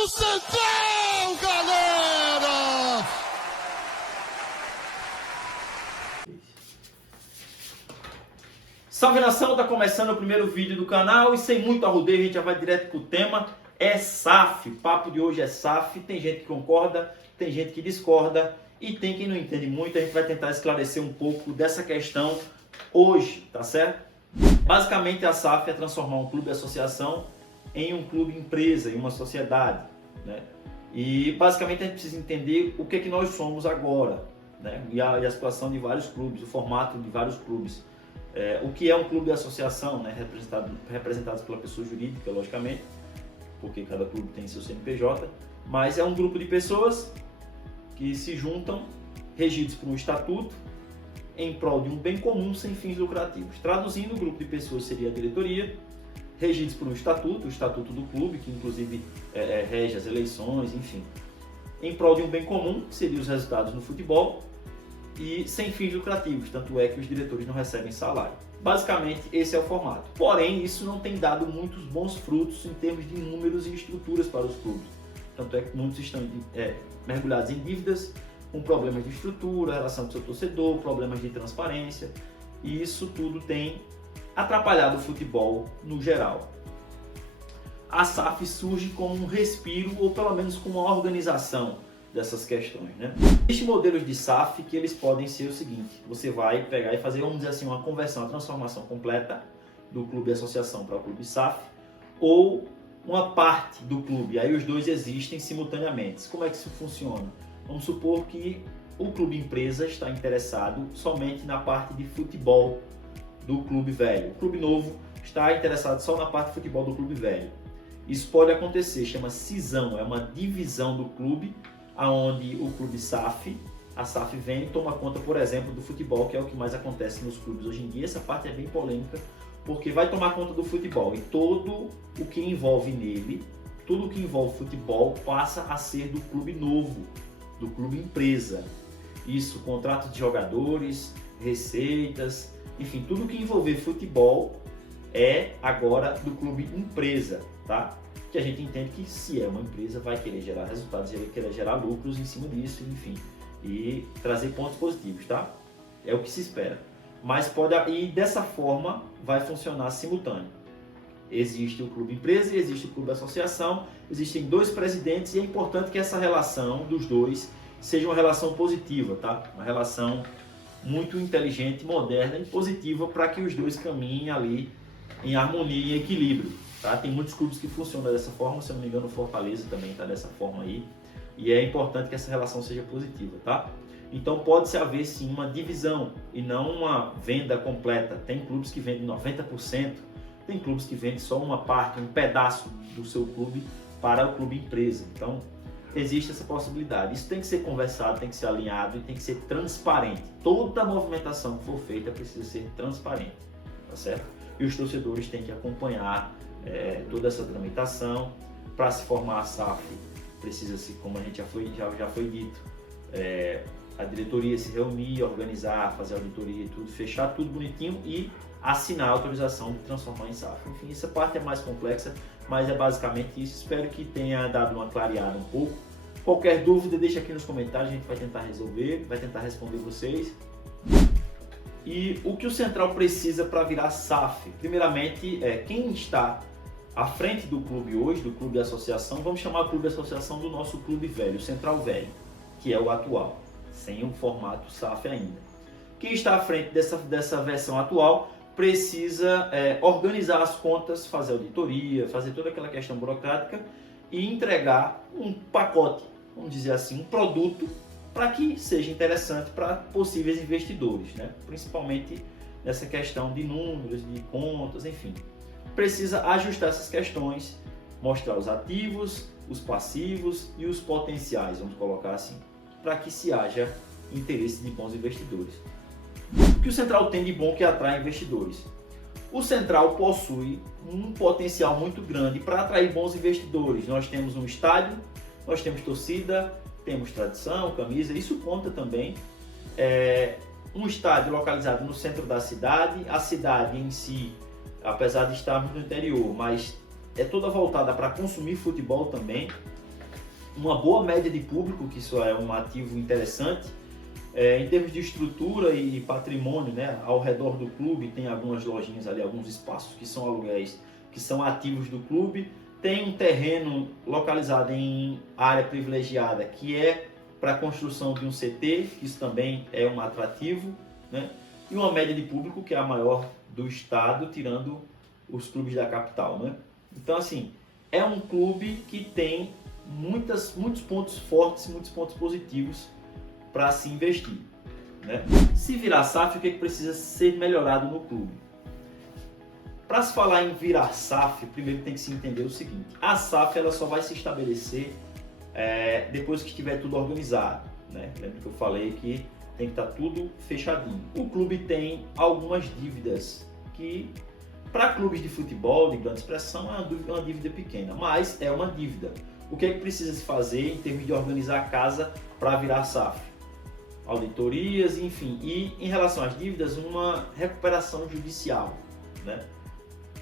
do Central, galera! Salve nação, tá começando o primeiro vídeo do canal e sem muito arrudeio a gente já vai direto pro tema. É SAF, o papo de hoje é SAF, tem gente que concorda, tem gente que discorda e tem quem não entende muito. A gente vai tentar esclarecer um pouco dessa questão hoje, tá certo? Basicamente a SAF é transformar um clube associação em um clube empresa, em uma sociedade, né? E basicamente a gente precisa entender o que é que nós somos agora, né? E a situação de vários clubes, o formato de vários clubes. O que é um clube de associação, né? Representados pela pessoa jurídica, logicamente, porque cada clube tem seu CNPJ, mas é um grupo de pessoas que se juntam, regidos por um estatuto, em prol de um bem comum sem fins lucrativos. Traduzindo, o grupo de pessoas seria a diretoria, regidos por um estatuto, o estatuto do clube, que inclusive rege as eleições, enfim, em prol de um bem comum, que seriam os resultados no futebol, e sem fins lucrativos, tanto é que os diretores não recebem salário. Basicamente, esse é o formato. Porém, isso não tem dado muitos bons frutos em termos de números e estruturas para os clubes. Tanto é que muitos estão mergulhados em dívidas, com problemas de estrutura, relação com o seu torcedor, problemas de transparência, e isso tudo tem atrapalhado o futebol no geral. A SAF surge como um respiro, ou pelo menos como uma organização dessas questões, né? Existem modelos de SAF que eles podem ser o seguinte: você vai pegar e fazer, vamos dizer assim, uma conversão, a transformação completa do clube associação para o clube SAF, ou uma parte do clube, aí os dois existem simultaneamente. Como é que isso funciona? Vamos supor que o clube empresa está interessado somente na parte de futebol do clube velho. O clube novo está interessado só na parte de futebol do clube velho. Isso pode acontecer, chama cisão, é uma divisão do clube, onde o clube SAF, a SAF vem e toma conta, por exemplo, do futebol, que é o que mais acontece nos clubes hoje em dia. Essa parte é bem polêmica, porque vai tomar conta do futebol e todo o que envolve nele, tudo o que envolve futebol passa a ser do clube novo, do clube empresa. Isso, contratos de jogadores, receitas, enfim, tudo que envolver futebol é agora do clube empresa, tá? Que a gente entende que se é uma empresa vai querer gerar resultados, vai querer gerar lucros em cima disso, enfim, e trazer pontos positivos, tá? É o que se espera. Mas e dessa forma vai funcionar simultâneo. Existe o clube empresa e existe o clube associação, existem dois presidentes e é importante que essa relação dos dois seja uma relação positiva, tá? Uma relação muito inteligente, moderna e positiva para que os dois caminhem ali em harmonia e equilíbrio, tá? Tem muitos clubes que funcionam dessa forma, se eu não me engano o Fortaleza também está dessa forma aí, e é importante que essa relação seja positiva, tá? Então pode-se haver sim uma divisão e não uma venda completa. Tem clubes que vendem 90%, tem clubes que vendem só uma parte, um pedaço do seu clube para o clube empresa. Então existe essa possibilidade. Isso tem que ser conversado, tem que ser alinhado e tem que ser transparente. Toda movimentação que for feita precisa ser transparente, tá certo? E os torcedores têm que acompanhar toda essa tramitação. Para se formar a SAF, precisa-se, como a gente já foi dito, a diretoria se reunir, organizar, fazer auditoria e tudo, fechar tudo bonitinho e assinar a autorização de transformar em SAF. Enfim, essa parte é mais complexa, mas é basicamente isso. Espero que tenha dado uma clareada um pouco. Qualquer dúvida, deixa aqui nos comentários, a gente vai tentar resolver, vai tentar responder vocês. E o que o Central precisa para virar SAF? Primeiramente, quem está à frente do clube hoje, do clube de associação, vamos chamar o clube de associação do nosso clube velho, o Central Velho, que é o atual, sem o formato SAF ainda. Quem está à frente dessa versão atual precisa organizar as contas, fazer auditoria, fazer toda aquela questão burocrática e entregar um pacote, vamos dizer assim, um produto para que seja interessante para possíveis investidores, né? Principalmente nessa questão de números, de contas, enfim. Precisa ajustar essas questões, mostrar os ativos, os passivos e os potenciais, vamos colocar assim, para que se haja interesse de bons investidores. O que o Central tem de bom que atrai investidores? O Central possui um potencial muito grande para atrair bons investidores. Nós temos um estádio, nós temos torcida, temos tradição, camisa, isso conta também. Um estádio localizado no centro da cidade, a cidade em si, apesar de estarmos no interior, mas é toda voltada para consumir futebol também. uma boa média de público, que isso é um ativo interessante. Em termos de estrutura e patrimônio, né, ao redor do clube tem algumas lojinhas ali, alguns espaços que são aluguéis, que são ativos do clube. Tem um terreno localizado em área privilegiada, que é para a construção de um CT, que isso também é um atrativo, né? E uma média de público que é a maior do estado, tirando os clubes da capital, né? Então, assim, é um clube que tem muitos pontos fortes, muitos pontos positivos para se investir, né? Se virar SAF, o que precisa ser melhorado no clube? Para se falar em virar SAF, primeiro tem que se entender o seguinte: a SAF ela só vai se estabelecer depois que estiver tudo organizado, né? Lembra que eu falei que tem que estar tudo fechadinho. O clube tem algumas dívidas que, para clubes de futebol de grande expressão, é uma dívida pequena, mas é uma dívida. O que é que precisa se fazer em termos de organizar a casa para virar SAF? Auditorias, enfim. E em relação às dívidas, uma recuperação judicial, né?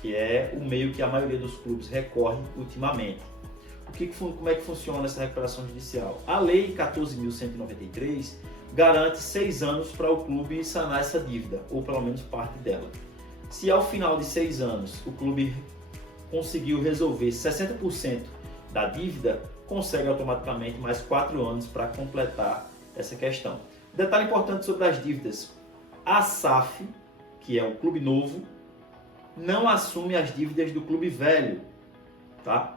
Que é o meio que a maioria dos clubes recorre ultimamente. Como é que funciona essa recuperação judicial? A Lei 14.193 garante 6 anos para o clube sanar essa dívida, ou pelo menos parte dela. Se ao final de 6 anos o clube conseguiu resolver 60% da dívida, consegue automaticamente mais 4 anos para completar essa questão. Detalhe importante sobre as dívidas: a SAF, que é o clube novo, não assume as dívidas do clube velho, tá?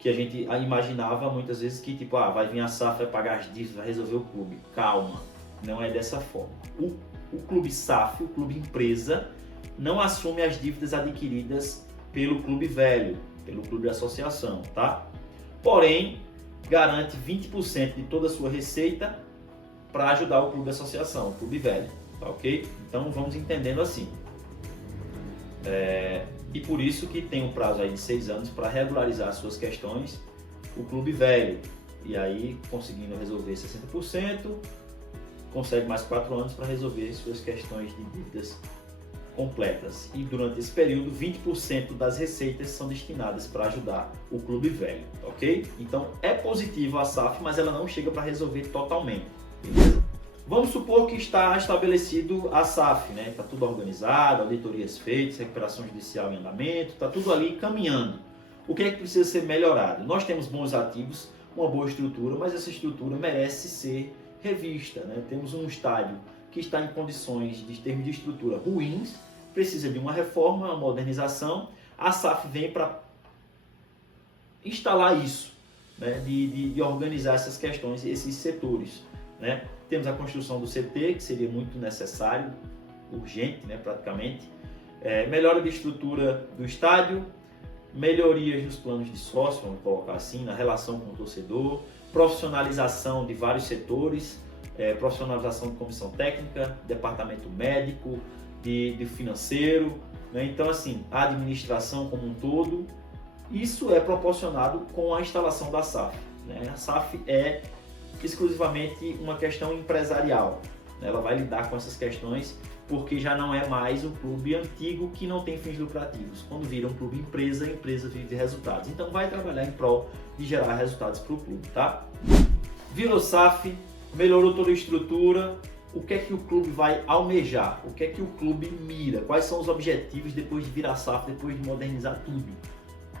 Que a gente imaginava muitas vezes que tipo, vai vir a SAF, vai pagar as dívidas, vai resolver o clube. Calma, não é dessa forma. O clube SAF, o clube empresa, não assume as dívidas adquiridas pelo clube velho, pelo clube associação, tá? Porém, garante 20% de toda a sua receita para ajudar o clube associação, o clube velho, tá ok? Então vamos entendendo assim. E por isso que tem um prazo aí de 6 anos para regularizar as suas questões, o clube velho. E aí, conseguindo resolver 60%, consegue mais 4 anos para resolver suas questões de dívidas completas. E durante esse período, 20% das receitas são destinadas para ajudar o clube velho, ok? Então é positivo a SAF, mas ela não chega para resolver totalmente, beleza? Vamos supor que está estabelecido a SAF, né? Está tudo organizado, auditorias feitas, recuperação judicial em andamento, está tudo ali caminhando. O que é que precisa ser melhorado? Nós temos bons ativos, uma boa estrutura, mas essa estrutura merece ser revista, né? Temos um estádio que está em condições de termos de estrutura ruins, precisa de uma reforma, uma modernização. A SAF vem para instalar isso, né? de organizar essas questões, esses setores, né? Temos a construção do CT, que seria muito necessário, urgente, né, praticamente. Melhora de estrutura do estádio, melhorias nos planos de sócio, vamos colocar assim, na relação com o torcedor, profissionalização de vários setores, profissionalização de comissão técnica, departamento médico, de financeiro, né? Então, assim, a administração como um todo, isso é proporcionado com a instalação da SAF, né? A SAF é exclusivamente uma questão empresarial, ela vai lidar com essas questões porque já não é mais um clube antigo que não tem fins lucrativos. Quando vira um clube empresa, a empresa vive de resultados, então vai trabalhar em prol de gerar resultados para o clube, tá? Virou SAF, melhorou toda a estrutura, o que é que o clube vai almejar? O que é que o clube mira? Quais são os objetivos depois de virar SAF, depois de modernizar tudo?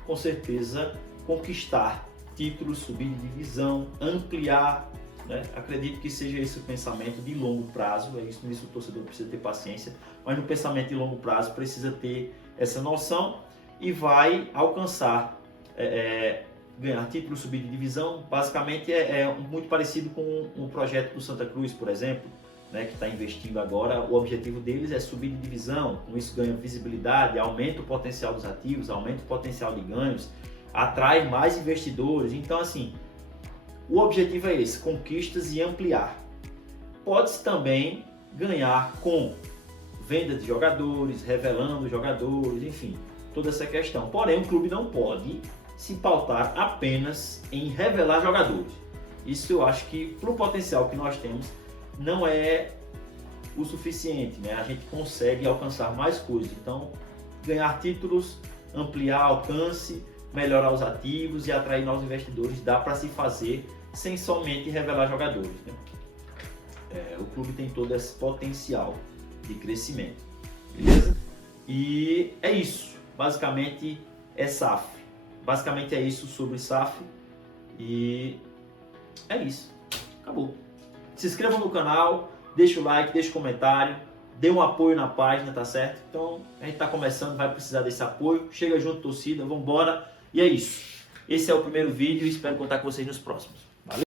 Com certeza, conquistar títulos, subir de divisão, ampliar, né? Acredito que seja esse o pensamento de longo prazo, isso o torcedor precisa ter paciência, mas no pensamento de longo prazo precisa ter essa noção e vai alcançar, ganhar títulos, subir de divisão. Basicamente muito parecido com o projeto do Santa Cruz, por exemplo, né, que está investindo agora. O objetivo deles é subir de divisão, com isso ganha visibilidade, aumenta o potencial dos ativos, aumenta o potencial de ganhos, atrai mais investidores. Então, assim, o objetivo é esse, conquistas e ampliar. Pode-se também ganhar com venda de jogadores, revelando jogadores, enfim, toda essa questão. Porém, o clube não pode se pautar apenas em revelar jogadores. Isso eu acho que, para o potencial que nós temos, não é o suficiente, né? A gente consegue alcançar mais coisas. Então, ganhar títulos, ampliar alcance, melhorar os ativos e atrair novos investidores. Dá para se fazer sem somente revelar jogadores, né? O clube tem todo esse potencial de crescimento, beleza? E é isso, basicamente é SAF. Basicamente é isso sobre SAF e é isso, acabou. Se inscreva no canal, deixa o like, deixa o comentário, dê um apoio na página, tá certo? Então a gente tá começando, vai precisar desse apoio, chega junto torcida, vambora, e é isso. Esse é o primeiro vídeo e espero contar com vocês nos próximos.